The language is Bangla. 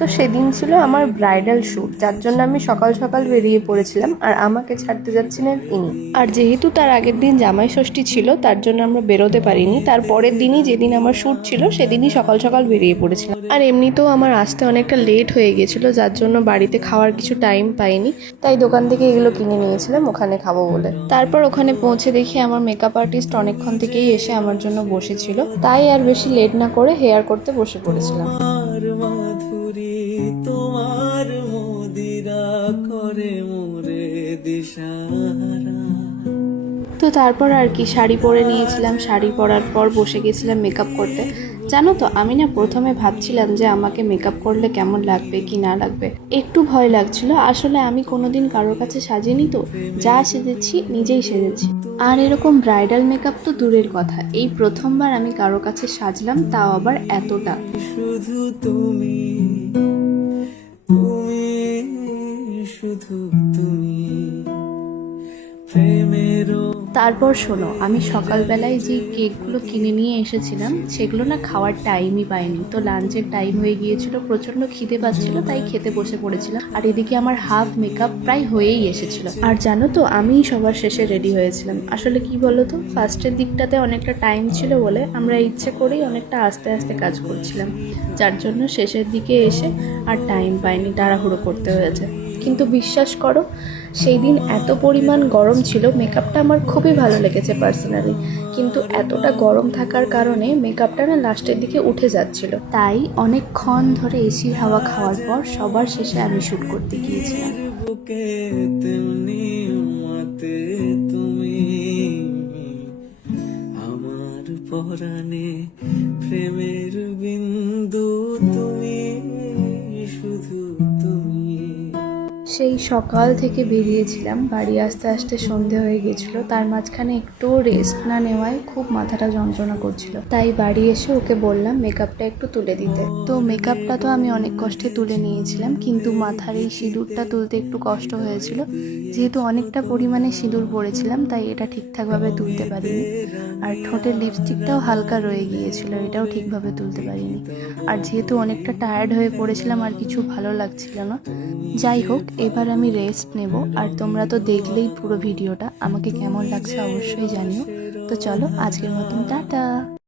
তো সেদিন ছিল আমার ব্রাইডাল শ্যুট, যার জন্য আমি সকাল সকাল বেরিয়ে পড়েছিলাম আর আমাকে ছাড়তে যাচ্ছিলেন ইনি। আর যেহেতু তার আগের দিন জামাই ষষ্ঠী ছিল তার জন্য আমরা বেরোতে পারিনি। তার পরের দিনই যেদিন আমার শ্যুট ছিল সেদিনই সকাল সকাল বেরিয়ে পড়েছিলাম। আর এমনিতেও আমার আসতে অনেকটা লেট হয়ে গেছিলো, যার জন্য বাড়িতে খাওয়ার কিছু টাইম পাইনি, তাই দোকান থেকে এগুলো কিনে নিয়েছিলাম ওখানে খাবো বলে। তারপর ওখানে পৌঁছে দেখি আমার মেকআপ আর্টিস্ট অনেকক্ষণ থেকেই এসে আমার জন্য বসেছিল, তাই আর বেশি লেট না করে হেয়ার করতে বসে পড়েছিলাম। মাধুরী তোমার মদিরা করে মোরে দিশাহারা। তো তারপর আর কি শাড়ি পরে নিয়েছিলাম, শাড়ি পরার পর বসে গেছিলাম মেকআপ করতে। জানো তো আমি না প্রথমে ভাবছিলাম যে আমাকে মেকআপ করলে কেমন লাগবে কি না লাগবে, একটু ভয় লাগছিল। আসলে আমি কোনোদিন কারোর কাছে সাজিনি, তো যা সেজেছি নিজেই সেজেছি। আর এরকম ব্রাইডাল মেকআপ তো দূরের কথা, এই প্রথমবার আমি কারোর কাছে সাজলাম, তাও আবার এতটা। শুধু তুমি তুমি শুধু তুমি প্রেমেরও। তারপর শোনো, আমি সকালবেলায় যে কেকগুলো কিনে নিয়ে এসেছিলাম সেগুলো না খাওয়ার টাইমই পাইনি। তো লাঞ্চের টাইম হয়ে গিয়েছিল, প্রচণ্ড খিদে পাচ্ছিল, তাই খেতে বসে পড়েছিলাম। আর এদিকে আমার হাফ মেকআপ প্রায় হয়েই এসেছিল। আর জানো তো আমিই সবার শেষে রেডি হয়েছিলাম। আসলে কি বলো তো, ফার্স্টের দিকটাতে অনেকটা টাইম ছিল বলে আমরা ইচ্ছে করেই অনেকটা আস্তে আস্তে কাজ করছিলাম, যার জন্য শেষের দিকে এসে আর টাইম পাইনি, তাড়াহুড়ো করতে হয়েছে। কিন্তু বিশ্বাস করো, সেই দিন এত পরিমাণ গরম ছিল, মেকআপটা আমার খুবই ভালো লেগেছে পার্সোনালি, কিন্তু এতটা গরম থাকার কারণে মেকআপটা না লাস্টের দিকে উঠে যাচ্ছিল। তাই অনেকক্ষণ ধরে এসির হাওয়া খাওয়ার পর সবার শেষে আমি শ্যুট করতে গিয়েছিলাম। বুকে তেমনি মাতে তুমি আমার পরাণে প্রেমের বিন্দু তুমি শুধু তুমি। সেই সকাল থেকে বেরিয়েছিলাম, বাড়ি আসতে আসতে সন্ধে হয়ে গেছিলো। তার মাঝখানে একটু রেস্ট না নেওয়ায় খুব মাথাটা যন্ত্রণা করছিল, তাই বাড়ি এসে ওকে বললাম মেকআপটা একটু তুলে দিতে। তো মেকআপটা তো আমি অনেক কষ্টে তুলে নিয়েছিলাম, কিন্তু মাথার এই সিঁদুরটা তুলতে একটু কষ্ট হয়েছিল। যেহেতু অনেকটা পরিমাণে সিঁদুর পরেছিলাম তাই এটা ঠিকঠাকভাবে তুলতে পারিনি। আর ঠোঁটের লিপস্টিকটাও হালকা রয়ে গিয়েছিল, এটাও ঠিকভাবে তুলতে পারিনি। আর যেহেতু অনেকটা টায়ার্ড হয়ে পড়েছিলাম আর কিছু ভালো লাগছিল না। যাই হোক, এবার আমি রেস্ট নেব। আর তোমরা তো দেখলেই পুরো ভিডিওটা, আমাকে কেমন লাগছে অবশ্যই জানিও। তো চলো আজকের মতন টাটা।